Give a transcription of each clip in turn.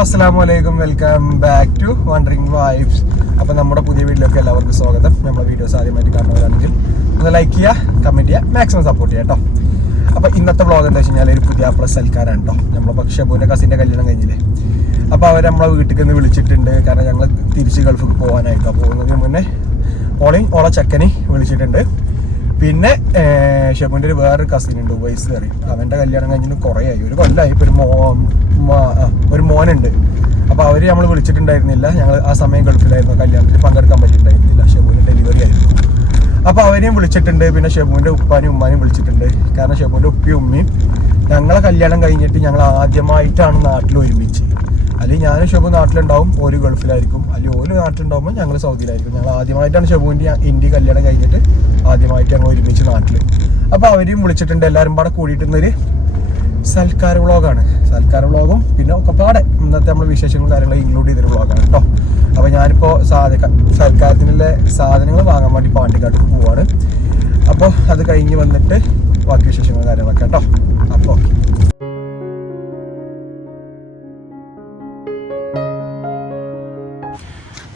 അസ്സലാമലൈക്കും, welcome back to wandering vibes. അപ്പോൾ നമ്മുടെ പുതിയ വീഡിയോയിലേക്ക് എല്ലാവർക്കും സ്വാഗതം. നമ്മുടെ വീഡിയോസ് ആദ്യമായിട്ട് കാണുന്നവരാണെങ്കിൽ ഒന്ന് ലൈക്ക് ചെയ്യുക, കമൻറ്റ് ചെയ്യുക, മാക്സിമം സപ്പോർട്ട് ചെയ്യുക കേട്ടോ. അപ്പോൾ ഇന്നത്തെ വ്ളോഗ് എന്താ വെച്ച് കഴിഞ്ഞാൽ ഒരു പുതിയ പ്ലസ് സൽക്കാരാണ് കേട്ടോ. നമ്മളെ പക്ഷേബുവിൻ്റെ കസിൻ്റെ കല്യാണം കഴിഞ്ഞില്ലേ, അപ്പോൾ അവർ നമ്മളെ വീട്ടിൽ നിന്ന് വിളിച്ചിട്ടുണ്ട്. കാരണം ഞങ്ങൾ തിരിച്ച് ഗൾഫിൽ പോകാനായിട്ടോ. പോകുന്നതിന് മുന്നേ ഓളെ ചെക്കനെ വിളിച്ചിട്ടുണ്ട്. പിന്നെ ഷെബുവിൻ്റെ ഒരു വേറൊരു കസിൻ ഉണ്ട്, വയസ്സ് കയറി. അവൻ്റെ കല്യാണം കഴിഞ്ഞിട്ട് കുറേ ആയി, ഒരു കൊല്ലമായി. ഇപ്പോൾ ഒരു മോനുണ്ട്. അപ്പോൾ അവർ നമ്മൾ വിളിച്ചിട്ടുണ്ടായിരുന്നില്ല. ഞങ്ങൾ ആ സമയം ഗൾഫിലായിരുന്നു, കല്യാണത്തിൽ പങ്കെടുക്കാൻ പറ്റിയിട്ടുണ്ടായിരുന്നില്ല. ഷെബുവിൻ്റെ ഡെലിവറി ആയിരുന്നു. അപ്പോൾ അവരെയും വിളിച്ചിട്ടുണ്ട്. പിന്നെ ഷെബുവിൻ്റെ ഉപ്പാനും ഉമ്മാനും വിളിച്ചിട്ടുണ്ട്. കാരണം ഷെബുവിൻ്റെ ഉപ്പയും ഉമ്മയും ഞങ്ങളെ കല്യാണം കഴിഞ്ഞിട്ട് ഞങ്ങൾ ആദ്യമായിട്ടാണ് നാട്ടിൽ ഒരുമിച്ച്. അല്ലെങ്കിൽ ഞാനും ഷെബു നാട്ടിലുണ്ടാവും, ഒരു ഗൾഫിലായിരിക്കും. അല്ലെങ്കിൽ ഒരു നാട്ടിലുണ്ടാവുമ്പോൾ ഞങ്ങൾ സൗദിയിലായിരിക്കും. ഞങ്ങൾ ആദ്യമായിട്ടാണ് ഷെബുവിൻ്റെ ഇന്ത്യ കല്യാണം കഴിഞ്ഞിട്ട് ആദ്യമായിട്ട് ഞങ്ങൾ ഒരുമിച്ച് നാട്ടിൽ. അപ്പോൾ അവരെയും വിളിച്ചിട്ടുണ്ട്. എല്ലാവരും പാടെ കൂടിയിട്ടുന്നൊരു സൽക്കാര വ്ളോഗാണ്. സൽക്കാര വ്ളോഗും പിന്നെ ഒക്കെ പാടെ ഇന്നത്തെ നമ്മൾ വിശേഷങ്ങളും കാര്യങ്ങളും ഇൻക്ലൂഡ് ചെയ്തൊരു വ്ളോഗാണ് കേട്ടോ. അപ്പോൾ ഞാനിപ്പോൾ സൽക്കാരത്തിനുള്ള സാധനങ്ങൾ വാങ്ങാൻ വേണ്ടി പാണ്ടിക്കാട്ടിൽ പോവാണ്. അപ്പോൾ അത് കഴിഞ്ഞ് വന്നിട്ട് ബാക്കി വിശേഷങ്ങളും കാര്യങ്ങളൊക്കെ കേട്ടോ. അപ്പോൾ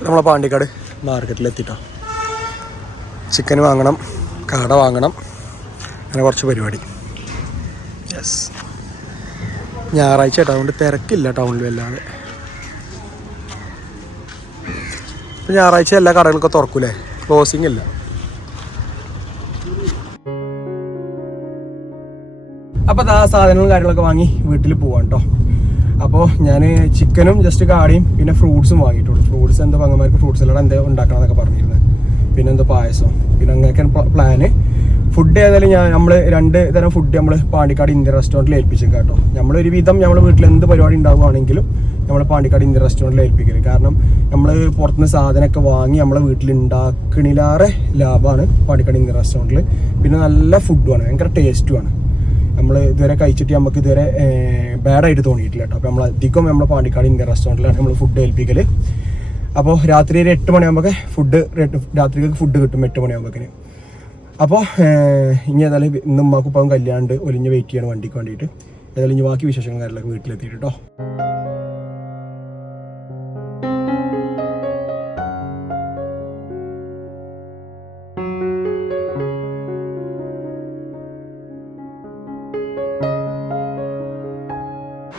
നമ്മളെ പാണ്ടിക്കാട് മാർക്കറ്റിലെത്തിട്ടോ. ചിക്കൻ വാങ്ങണം, കാട വാങ്ങണം, അങ്ങനെ കുറച്ച് പരിപാടി. യെസ്, ഞായറാഴ്ച കേട്ടോ, അതുകൊണ്ട് തിരക്കില്ല ടൗണിൽ വല്ലാതെ. ഇപ്പം ഞായറാഴ്ച എല്ലാ കടകളൊക്കെ തുറക്കൂലേ, ക്ലോസിങ് ഇല്ല. അപ്പോൾ ആ സാധനങ്ങളും കാര്യങ്ങളൊക്കെ വാങ്ങി വീട്ടിൽ പോവാം കേട്ടോ. അപ്പോൾ ഞാൻ ചിക്കനും ജസ്റ്റ് കാടയും പിന്നെ ഫ്രൂട്ട്സും വാങ്ങിയിട്ടുള്ളൂ. ഫ്രൂട്ട്സ് എന്തോ പങ്ങന്മാർക്ക് ഫ്രൂട്ട്സ് സലാഡ് എന്തോ ഉണ്ടാക്കണം എന്നൊക്കെ പറഞ്ഞിരുന്നത്. പിന്നെ എന്തോ പായസം, പിന്നെ അങ്ങനെയൊക്കെ പ്ലാന്. ഫുഡ് ഏതായാലും നമ്മൾ 2 തരം ഫുഡ് നമ്മൾ പാണ്ടിക്കാട് ഇന്ത്യൻ റെസ്റ്റോറൻറ്റിൽ ഏൽപ്പിച്ചേക്കാം കേട്ടോ. നമ്മളൊരു വിധം നമ്മൾ വീട്ടിൽ എന്ത് പരിപാടി ഉണ്ടാവുകയാണെങ്കിലും നമ്മൾ പാണ്ടിക്കാട് ഇന്ത്യൻ റെസ്റ്റോറൻറ്റിൽ ഏൽപ്പിക്കരുത്. കാരണം നമ്മൾ പുറത്തുനിന്ന് സാധനമൊക്കെ വാങ്ങി നമ്മളെ വീട്ടിൽ ഉണ്ടാക്കണിലേറെ ലാഭമാണ് പാണ്ടിക്കാട് ഇന്ത്യൻ റെസ്റ്റോറൻറ്റിൽ. പിന്നെ നല്ല ഫുഡുമാണ്, ഭയങ്കര ടേസ്റ്റുമാണ്. നമ്മൾ ഇതുവരെ കഴിച്ചിട്ട് നമുക്ക് ഇതുവരെ ബാഡായിട്ട് തോന്നിയിട്ടില്ല കേട്ടോ. അപ്പോൾ നമ്മൾ അധികം നമ്മൾ പാണ്ടിക്കാട് ഇന്ത്യൻ റെസ്റ്റോറൻറ്റിലാണ് നമ്മൾ ഫുഡ് ഏൽപ്പിക്കൽ. അപ്പോൾ രാത്രി ഒരു 8 മണിയാകുമ്പോൾ രാത്രിക്ക് ഫുഡ് കിട്ടും, 8 മണിയാകുമ്പോഴേക്കിന്. അപ്പോൾ ഇനി ഏതായാലും ഇന്ന് ഉമ്മാക്കും ഉപ്പാവും കല്യാണ്ട് ഒലിഞ്ഞ് വെയിറ്റ് ചെയ്യണം വണ്ടിക്ക് വേണ്ടിയിട്ട്. ഏതായാലും ഇനി ബാക്കി വിശേഷങ്ങൾ കാര്യങ്ങളൊക്കെ വീട്ടിലെത്തിയിട്ട് കേട്ടോ.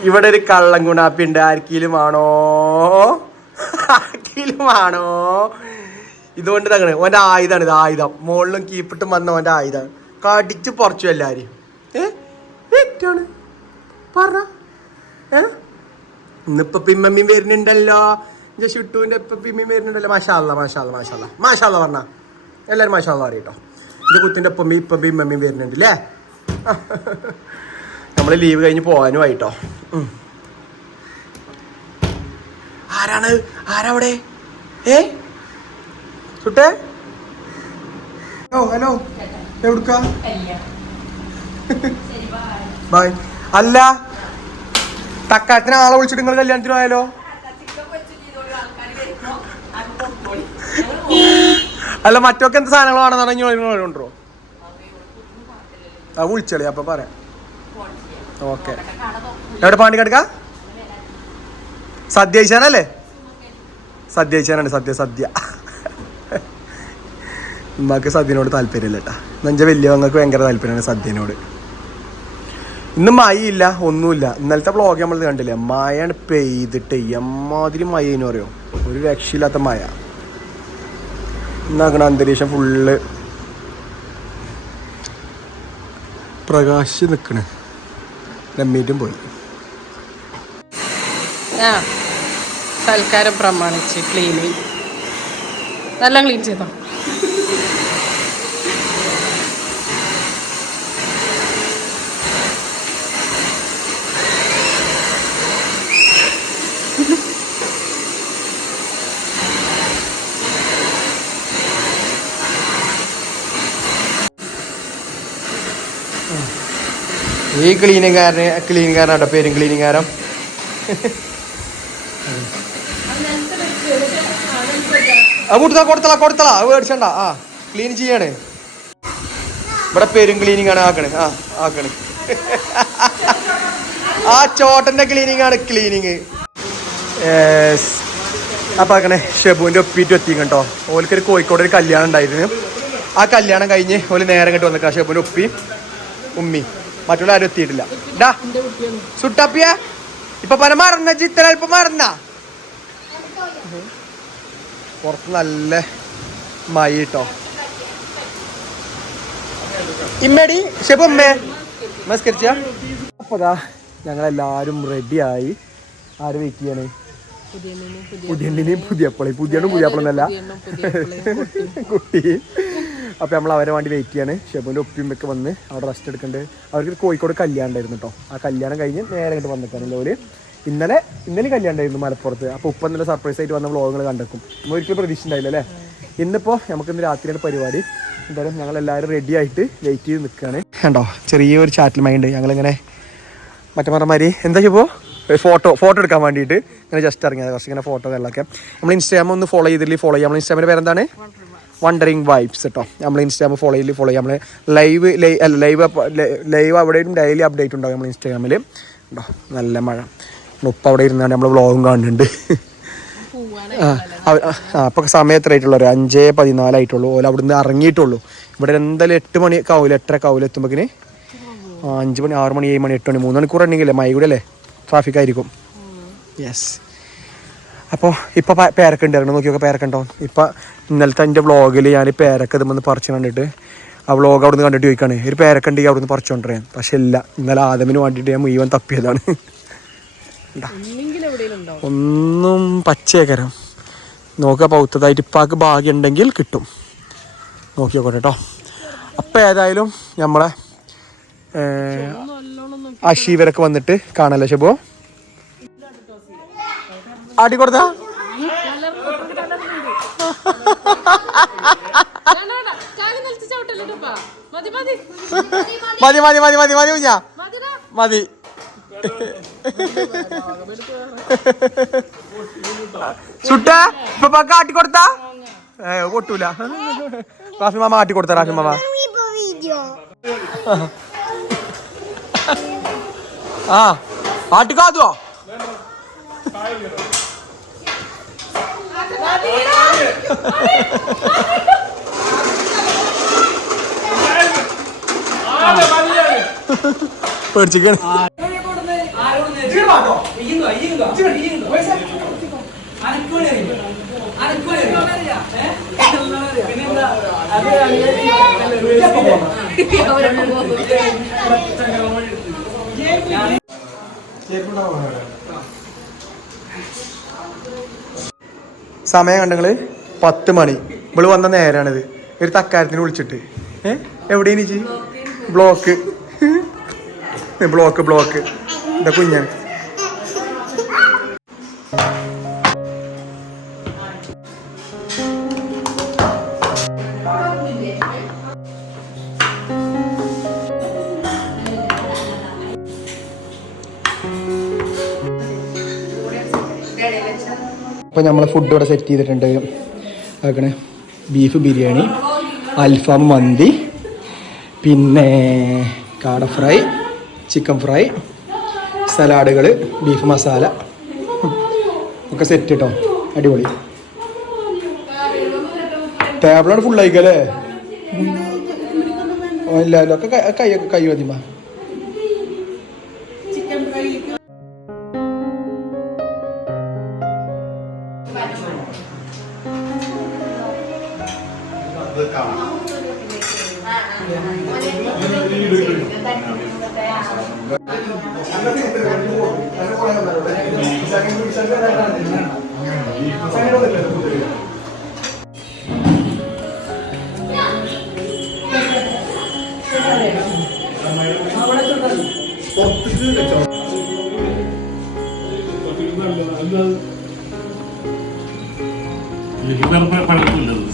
ഇവിടെ ഒരു കള്ളം ഗുണാപ്പി ഉണ്ട്. ആർക്കെങ്കിലും ആണോ? ഇതുകൊണ്ട് തങ്ങനെ ഓൻ്റെ ആയുധമാണ്, ഇത് ആയുധം. മുകളിലും കീപ്പിട്ടും വന്ന ഓൻ്റെ ആയുധമാണ്. കടിച്ച് പറിച്ചു എല്ലാവരും. ഏറ്റാണ് പറഞ്ഞ ഇന്നിപ്പോ പിമ്മമ്മയും വരുന്നുണ്ടല്ലോ. ഷിട്ടുവിൻ്റെ ഇപ്പം പിമ്മയും വരുന്നുണ്ടല്ലോ. മാഷാല്ലാ പറഞ്ഞ എല്ലാവരും മാഷാല്ലാ അറിയട്ടോ. ഇത് കുത്തിൻ്റെ ഇപ്പം പിമ്മമ്മയും വരുന്നുണ്ട് അല്ലേ. നമ്മൾ ലീവ് കഴിഞ്ഞ് പോകാനും ആയിട്ടോ. ആരാവിടെ? സുട്ടേ, ഹലോ, എവിടുക്കാ? ബൈ. അല്ല, തക്കാത്തിന് ആളെ വിളിച്ചിട്ട് നിങ്ങൾ കല്യാണത്തിന് പോയാലോ? അല്ല, മറ്റൊക്കെ എന്ത് സാധനങ്ങൾ വേണമെന്നാണ് കൊണ്ടോ? ആ വിളിച്ചോളി, അപ്പൊ പറയാം. ഓക്കെ, എവിടെ പാണ്ടിക്കാടുക്ക? സദ്യ കഴിച്ചാനല്ലേ? സദ്യ കഴിച്ചാനാണ്. സദ്യ ഉമ്മാക്ക് സദ്യനോട് താല്പര്യമില്ല കേട്ടാ. എന്നുവെച്ചാൽ വലിയവങ്ങൾക്ക് ഭയങ്കര താല്പര്യമാണ് സദ്യനോട്. ഇന്ന് മഴയില്ല, ഒന്നുമില്ല. ഇന്നലത്തെ വ്ളോഗ് നമ്മൾ കണ്ടില്ലേ, മഴയാണ് പെയ്തിട്ട് എമ്മാതിരി മഴയെന്ന് പറയും. ഒരു രക്ഷയില്ലാത്ത മഴ. ഇന്നാക്കണ അന്തരീക്ഷം ഫുള്ള് പ്രകാശിച്ച് നിൽക്കണ്. രമ്മീറ്റും പോയി. സൽക്കാരം പ്രമാണിച്ച് ക്ലീനിങ് നല്ല ക്ലീൻ ചെയ്തോ. ഈ ക്ലീനിങ്കാരനാട്ടോ പേരും ക്ലീനിങ്കാരം. കൊടുത്തള മേടിച്ചണ്ട. ക്ലീൻ ചെയ്യാണ്. ഇവിടെ പെരും ക്ലീനിങ് ആണ് ആക്കണേ. ആക്കണേ. ആ ചോട്ടന്റെ ക്ലീനിങ് ആണ് ക്ലീനിങ്. അപ്പൊ ആക്കണേ ഷെബുവിന്റെ ഒപ്പിട്ട് എത്തിക്കട്ടോ. ഓൽക്കൊരു കോഴിക്കോട് ഒരു കല്യാണം ഉണ്ടായിരുന്നു. ആ കല്യാണം കഴിഞ്ഞ് ഓല് നേരെ ഇങ്ങോട്ട് വന്നിട്ടാ ഷെബുവിന്റെ ഒപ്പി ഉമ്മി. മറ്റുള്ള ആരും എത്തിയിട്ടില്ല. ഡാ സുട്ടപ്പിയ ഇപ്പൊ പല മറന്ന ചിത്ര ഇപ്പൊ മറന്ന പുറത്ത് നല്ല മഴ കേട്ടോ. ഇമ്മേടി ഷെബു ഉമ്മേ നമസ്കരിച്ച. അപ്പതാ ഞങ്ങളെല്ലാരും റെഡിയായി. ആര് വെയിറ്റ് ചെയ്യണേ? പുതിയണ്ണിനെയും പുതിയപ്പളെന്നല്ല കുട്ടി. അപ്പോൾ നമ്മൾ അവരെ വേണ്ടി വെയിറ്റ് ചെയ്യാണ്. ഷെബുവിൻ്റെ ഒപ്പിയുമ്പൊക്കെ വന്ന് അവിടെ റെസ്റ്റ് എടുക്കുന്നുണ്ട്. അവർക്ക് കോഴിക്കോട് കല്യാണം ഉണ്ടായിരുന്നു കേട്ടോ. ആ കല്യാണം കഴിഞ്ഞ് നേരെ ഇങ്ങോട്ട് വന്നിട്ടാണ് ഓല്. ഇന്നലെ കല്യാണം ഉണ്ടായിരുന്നു മലപ്പുറത്ത്. അപ്പോൾ ഉപ്പ ഇന്നലെ സർപ്രൈസ് ആയിട്ട് വന്ന വ്ളോഗുകൾ കണ്ടെക്കും. നമ്മൾ ഒരിക്കലും പ്രതീക്ഷ ഉണ്ടായില്ല അല്ലേ. ഇന്നിപ്പോൾ നമുക്കിന്ന് രാത്രിയാണ് പരിപാടി. എന്തായാലും ഞങ്ങളെല്ലാവരും റെഡി ആയിട്ട് വെയിറ്റ് ചെയ്ത് നിൽക്കുകയാണ്. കണ്ടോ ചെറിയൊരു ചാറ്റിൽ മൈൻഡ്. ഞങ്ങളിങ്ങനെ മറ്റന്മാരന്മാര് എന്താ ഇപ്പോൾ ഫോട്ടോ എടുക്കാൻ വേണ്ടിയിട്ട് ഇങ്ങനെ ജസ്റ്റ് ഇറങ്ങിയത്. കുറച്ച് ഇങ്ങനെ ഫോട്ടോ കാര്യങ്ങളൊക്കെ നമ്മൾ ഇൻസ്റ്റാഗ്രാം ഒന്ന് ഫോളോ ചെയ്യാം. നമ്മൾ ഇൻസ്റ്റാഗ്രാമിൻ്റെ പേരെന്താണ്? വണ്ടറിങ് വൈബ്സ് കേട്ടോ. നമ്മൾ ഇൻസ്റ്റാഗ്രാം ഫോളോ ചെയ്യാം. നമ്മൾ ലൈവ് അവിടെയും ഡെയിലി അപ്ഡേറ്റ് ഉണ്ടാവും നമ്മൾ ഇൻസ്റ്റാഗ്രാമിൽ കേട്ടോ. നല്ല മഴ. ഉപ്പ അവിടെ ഇരുന്നാണ് നമ്മൾ വ്ളോഗും കാണുന്നുണ്ട്. അപ്പോൾ സമയം എത്രയായിട്ടുള്ളൂ? 5:14 ഓല അവിടുന്ന് ഇറങ്ങിയിട്ടുള്ളൂ. ഇവിടെ എന്തായാലും 8 മണിയൊക്കെ ആവില്ല, 8:30 ആവില്ല എത്തുമ്പോഴേക്കിന്. 5 മണി, 6 മണി, 7 മണി, 8 മണി, 3 മണിക്കൂർ റണ്ണിങ്ങില്ലേ. മൈ കൂടെ അല്ലേ, ട്രാഫിക് ആയിരിക്കും. യെസ്. അപ്പോൾ ഇപ്പോൾ പേരക്ക ഉണ്ടായിരുന്നു. നോക്കിയൊക്കെ പേരക്ക ഉണ്ടോ? ഇപ്പം ഇന്നലത്തെ എൻ്റെ വ്ളോഗിൽ ഞാൻ പേരക്ക ഇതുമെന്ന് പറിച്ചു കണ്ടിട്ട് ആ വ്ളോഗ് അവിടെ നിന്ന് കണ്ടിട്ട് ചോദിക്കുകയാണ് ഒരു പേരക്ക ഉണ്ടെങ്കിൽ അവിടെ നിന്ന് പറിച്ചുകൊണ്ടിരാൻ. പക്ഷെ ഇല്ല, ഇന്നലെ ആദമിന് വേണ്ടിയിട്ട് ഞാൻ മുഴുവൻ തപ്പിയതാണ്. ഒന്നും പച്ചയേക്കരം നോക്കുക. പൗത്തതായിട്ട് ഇപ്പാക്ക് ഭാഗ്യം ഉണ്ടെങ്കിൽ കിട്ടും. നോക്കി നോക്കട്ടെ കേട്ടോ. അപ്പം ഏതായാലും നമ്മളെ അഷീവരൊക്കെ വന്നിട്ട് കാണല്ലേ ഷെബു? ആട്ടി കൊടുത്താ മതി മതി മതി മതി മതി കുഞ്ഞാ മതി. സുട്ട ഇപ്പൊ ആട്ടി കൊടുത്താ പൊട്ടൂല. റാഫി മാമ ആട്ടി കൊടുത്ത. റാഫി മാമ ആട്ടിക്കാതുവോ? പേടിച്ചിക്കാണ്. സമയം കണ്ടങ്ങള് 10 മണി. ഇവള് വന്ന നേരാണിത്. ഒരു തക്കാരത്തിന് വിളിച്ചിട്ട് എവിടെയാണ് ബ്ലോക്ക് ബ്ലോക്ക് ബ്ലോക്ക് എന്താ കുഞ്ഞാൻ. അപ്പോൾ നമ്മളെ ഫുഡ് ഇവിടെ സെറ്റ് ചെയ്തിട്ടുണ്ട്. ആക്കണേ ബീഫ് ബിരിയാണി, അൽഫാം മന്തി, പിന്നെ കാട ഫ്രൈ, ചിക്കൻ ഫ്രൈ, സലാഡുകൾ, ബീഫ് മസാല ഒക്കെ സെറ്റ് കേട്ടോ. അടിപൊളി. ടേബിളാണ് ഫുള്ളായിക്കല്ലേ? ഇല്ല ഇല്ല ഒക്കെ കൈ മതിമാ.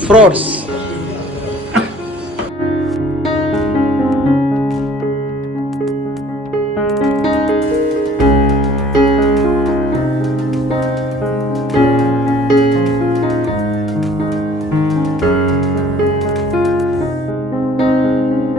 ഫ്രൂട്ട്സ്